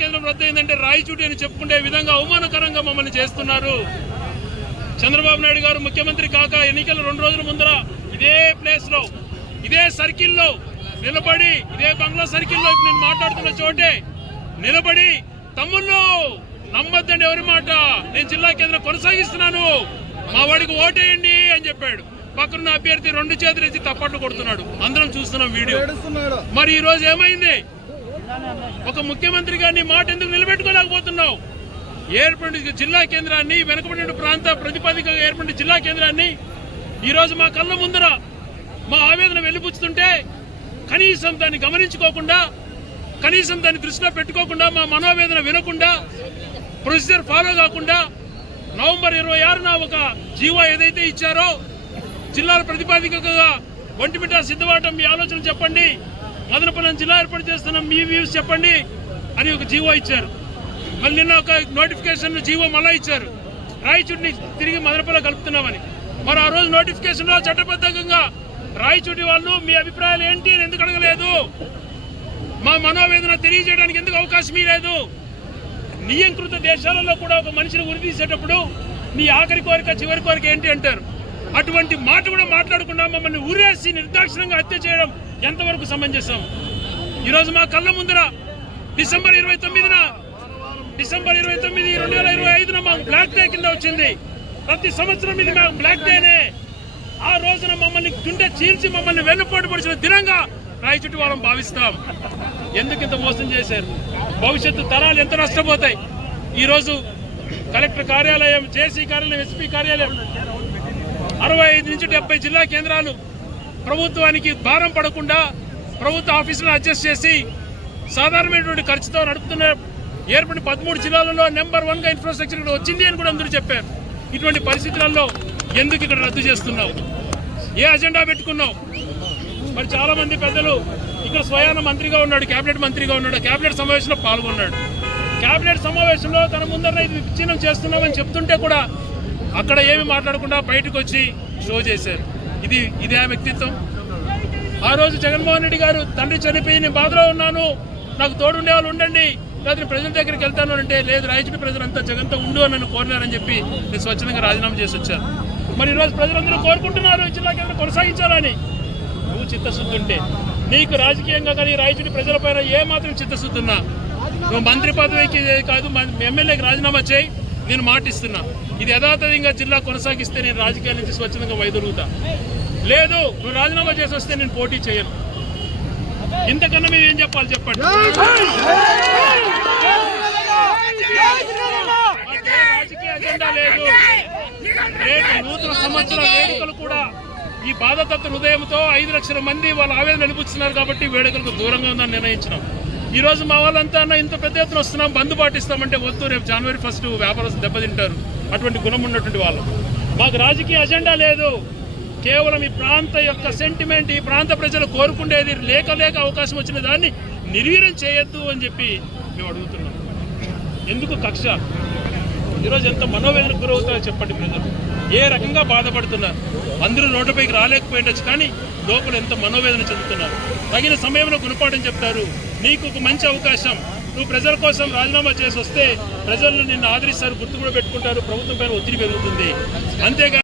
కేంద్రం రద్దయిందంటే రాయచూటి అని చెప్పుకునే విధంగా అవమానకరంగా మమ్మల్ని చేస్తున్నారు. చంద్రబాబు నాయుడు గారు ముఖ్యమంత్రి కాక ఎన్నికల 2 రోజుల ముందర ఇదే ప్లేస్ లో ఇదే సర్కిల్లో నిలబడి ఇదే బంగ్లా సర్కిల్లో నేను మాట్లాడుతున్న చోటే నిలబడి తమ్ముళ్ళు నమ్మద్దండి ఎవరి మాట, నేను జిల్లా కేంద్రం కొనసాగిస్తున్నాను, మా వాడికి ఓటేయండి అని చెప్పాడు. పక్కన అభ్యర్థి 2 చేతులు ఎత్తి తప్పట్లు కొడుతున్నాడు. అందరం చూస్తున్నాం వీడియో. మరి ఈ రోజు ఏమైంది? ఒక ముఖ్యమంత్రి గారిని మాట ఎందుకు నిలబెట్టుకోలేకపోతున్నావు? ఏర్పడిన జిల్లా కేంద్రాన్ని, వెనుకబడిన ప్రాంత ప్రతిపాదికగా ఏర్పడిన జిల్లా కేంద్రాన్ని ఈ రోజు మా కళ్ళ ముందర మా ఆవేదన వెలిబుచ్చుతుంటే కనీసం దాన్ని గమనించుకోకుండా, కనీసం దాన్ని దృష్టిలో పెట్టుకోకుండా, మా మనోవేదన వినకుండా, ప్రొసీజర్ ఫాలో కాకుండా నవంబర్ 26న ఒక జీవో ఏదైతే ఇచ్చారో జిల్లాల ప్రతిపాదికగా ఒంటిమిట సిద్ధవాటం మీ ఆలోచన చెప్పండి, మదనపల్లి జిల్లా ఏర్పాటు చేస్తున్నాం మీ వ్యూస్ చెప్పండి అని ఒక జీవో ఇచ్చారు. మళ్ళీ నిన్న ఒక నోటిఫికేషన్ జీవో మళ్ళా ఇచ్చారు, రాయచూటిని తిరిగి మదనపల్లి కలుపుతున్నామని. మరి ఆ రోజు నోటిఫికేషన్లో చట్టబద్ధంగా రాయచూటి వాళ్ళు మీ అభిప్రాయాలు ఏంటి అని ఎందుకు అడగలేదు? మా మనోవేదన తెలియజేయడానికి ఎందుకు అవకాశం ఇవ్వలేదు? నియంత్రిత దేశాలలో కూడా ఒక మనిషిని ఉరితీసేటప్పుడు నీ ఆఖరి కోరిక చివరి కోరిక ఏంటి అంటారు. అటువంటి మాట కూడా మాట్లాడకుండా మమ్మల్ని ఊరేసి నిర్దాక్షిణంగా హత్య చేయడం ఎంతవరకు సమంజసం? ఈరోజు మా కళ్ళ ముందర డిసెంబర్ 29న 2025 మాకు బ్లాక్ డే కింద వచ్చింది. ప్రతి సంవత్సరం ఇది మాకు బ్లాక్ డేనే. ఆ రోజున మమ్మల్ని గుండె చీల్చి మమ్మల్ని వెన్నుపోటు పొడిచిన దినంగా రాయచూటి వాళ్ళం భావిస్తాం. ఎందుకు ఇంత మోసం చేశారు? భవిష్యత్తు తరాలు ఎంత నష్టపోతాయి? ఈరోజు కలెక్టర్ కార్యాలయం, జేసీ కార్యాలయం, ఎస్పీ కార్యాలయం 65 నుంచి 70 జిల్లా కేంద్రాలు ప్రభుత్వానికి భారం పడకుండా ప్రభుత్వ ఆఫీసులను అడ్జస్ట్ చేసి సాధారణమైనటువంటి ఖర్చుతో నడుపుతున్న ఏర్పడిన 13 జిల్లాలలో నెంబర్ 1గా ఇన్ఫ్రాస్ట్రక్చర్ ఇక్కడ వచ్చింది అని కూడా అందరూ చెప్పారు. ఇటువంటి పరిస్థితులలో ఎందుకు ఇక్కడ రద్దు చేస్తున్నావు? ఏ అజెండా పెట్టుకున్నావు? మరి చాలా మంది పెద్దలు ఇక్కడ స్వయాన మంత్రిగా ఉన్నాడు, కేబినెట్ మంత్రిగా ఉన్నాడు, కేబినెట్ సమావేశంలో పాల్గొన్నాడు. కేబినెట్ సమావేశంలో తన ముందర ఇది విచ్ఛిన్నం చేస్తున్నామని చెప్తుంటే కూడా అక్కడ ఏమి మాట్లాడకుండా బయటకు వచ్చి షో చేశారు. ఇదే వ్యక్తిత్వం. ఆ రోజు జగన్మోహన్ రెడ్డి గారు తండ్రి చనిపోయి నేను బాధలో ఉన్నాను, నాకు తోడుండే వాళ్ళు ఉండండి, లేదా ప్రజల దగ్గరికి వెళ్తాను అంటే లేదు, రాయచూటి ప్రజలంతా జగన్తో ఉండు అని నన్ను కోరినారని చెప్పి నేను స్వచ్ఛందంగా రాజీనామా చేసి వచ్చాను. మరి ఈరోజు ప్రజలందరూ కోరుకుంటున్నారు జిల్లా కేంద్రం కొనసాగించాలని. నువ్వు చిత్తశుద్ధి ఉంటే, నీకు రాజకీయంగా కానీ రాయచూటి ప్రజలపైన ఏమాత్రం చిత్తశుద్ధి ఉన్నా నువ్వు మంత్రి పదవికి కాదు ఎమ్మెల్యేకి రాజీనామా చేయి, నేను మాటిస్తున్నా. ఇది యథాతథంగా జిల్లా కొనసాగిస్తే నేను రాజకీయాల నుంచి స్వచ్ఛందంగా వైదొలుగుతా. లేదు నువ్వు రాజీనామా చేసి వస్తే నేను పోటీ చేయను. ఇంతకన్నా మేము ఏం చెప్పాలి చెప్పండి? రాజకీయ అజెండా లేదు. రేపు నూతన సంవత్సర వేడుకలు కూడా ఈ బాధతత్వ హృదయంతో 5 లక్షల మంది వాళ్ళ ఆవేదన నిలుపుతున్నారు కాబట్టి వేడుకలకు దూరంగా ఉందని నిర్ణయించినాం. ఈ రోజు మా వాళ్ళంతా ఇంత పెద్ద ఎత్తున వస్తున్నాం, బంధు పాటిస్తామంటే వద్దు, రేపు జనవరి 1 వ్యాపారస్తులు దెబ్బతింటారు. అటువంటి గుణం ఉన్నటువంటి వాళ్ళు. మాకు రాజకీయ అజెండా లేదు. కేవలం ఈ ప్రాంత యొక్క సెంటిమెంట్, ఈ ప్రాంత ప్రజలు కోరుకునేది లేక అవకాశం వచ్చిన దాన్ని నిర్వీర్యం చేయొద్దు అని చెప్పి మేము అడుగుతున్నాం. ఎందుకు కక్ష? ఈరోజు ఎంత మనోవేదనకు గురవుతారో చెప్పండి. ప్రజలు ఏ రకంగా బాధపడుతున్నారు? అందరూ రోడ్డుపైకి రాలేకపోయిండొచ్చు, కానీ లోపల ఎంత మనోవేదన చెందుతున్నారు. తగిన సమయంలో గుణపాఠం చెప్తారు. నీకు ఒక మంచి అవకాశం, నువ్వు ప్రజల కోసం రాజీనామా చేసి వస్తే ప్రజలు నిన్ను ఆదరిస్తారు, గుర్తు కూడా పెట్టుకుంటారు, ప్రభుత్వం పైన ఒత్తిడి పెరుగుతుంది. అంతేగా